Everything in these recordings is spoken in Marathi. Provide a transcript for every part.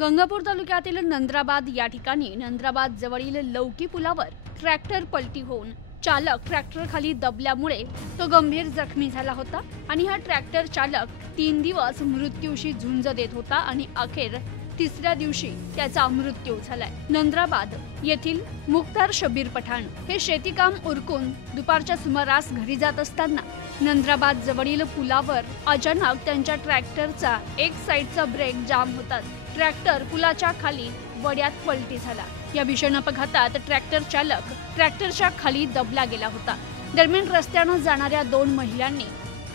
गंगापूर तालुक्यातील नंद्राबाद या ठिकाणी नंद्राबाद जवळील लौकी पुलावर ट्रॅक्टर पलटी होऊन चालक ट्रॅक्टर खाली दबल्यामुळे तो गंभीर जखमी झाला होता आणि हा ट्रॅक्टर चालक 3 दिवस मृत्यूशी झुंज देत होता आणि अखेर तिसऱ्या दिवशी त्याचा मृत्यू झालाय। नंद्राबाद येथील मुख्तार शबीर पठाण हे शेतीकाम उरकून दुपारच्या सुमारास घरी जात असताना नंद्राबाद जवळील पुलावर अचानक त्यांच्या ट्रॅक्टरचा एक साइडचा ब्रेक जाम होतात ट्रॅक्टर पुलाच्या खाली वड्यात पलटी झाला। या भीषण अपघातात ट्रॅक्टर चालक ट्रॅक्टरच्या खाली दबला गेला होता। दरम्यान रस्त्याने जाणाऱ्या 2 महिलांनी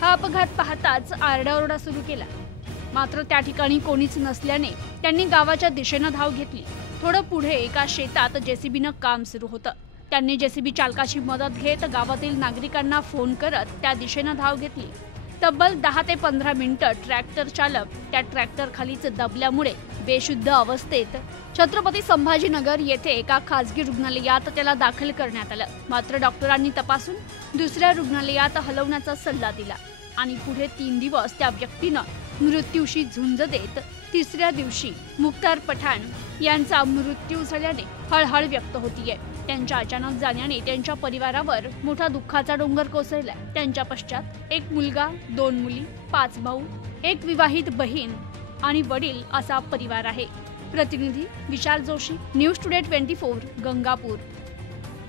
हा अपघात पाहताच आरडाओरडा सुरू केला, मात्र त्या ठिकाणी कोणीच नसल्याने त्यांनी गावाच्या दिशेने धाव घेतली। थोडं पुढे एका शेतात जेसीबीने काम सुरू होतं। त्यांनी जेसीबी चालकाची मदत घेत गावातील नागरिकांना फोन करत त्या दिशेने धाव घेतली। तब्बल 10 ते 15 मिनिटं ट्रॅक्टर चालक त्या ट्रॅक्टर खालीच दबल्यामुळे बेशुद्ध अवस्थेत छत्रपती संभाजीनगर येथे एका खासगी रुग्णालयात त्याला दाखल करण्यात आलं। मात्र डॉक्टरांनी तपासून दुसऱ्या रुग्णालयात हलवण्याचा सल्ला दिला आणि पुढे 3 दिवस त्या व्यक्तीनं मृत्यूशी झुंज देत तिसऱ्या दिवशी मुख्तार पठाण यांचा मृत्यू झाल्याने हळहळ व्यक्त होतीये। त्यांच्या अचानक जाण्याने त्यांच्या परिवारावर मोठा दुःखाचा डोंगर कोसळलाय। त्यांच्या पश्चात एक मुलगा, 2 मुली, 5 भाऊ, एक विवाहित बहीण आणि वडील असा परिवार आहे। प्रतिनिधी विशाल जोशी, न्यूज टुडे 24, गंगापूर।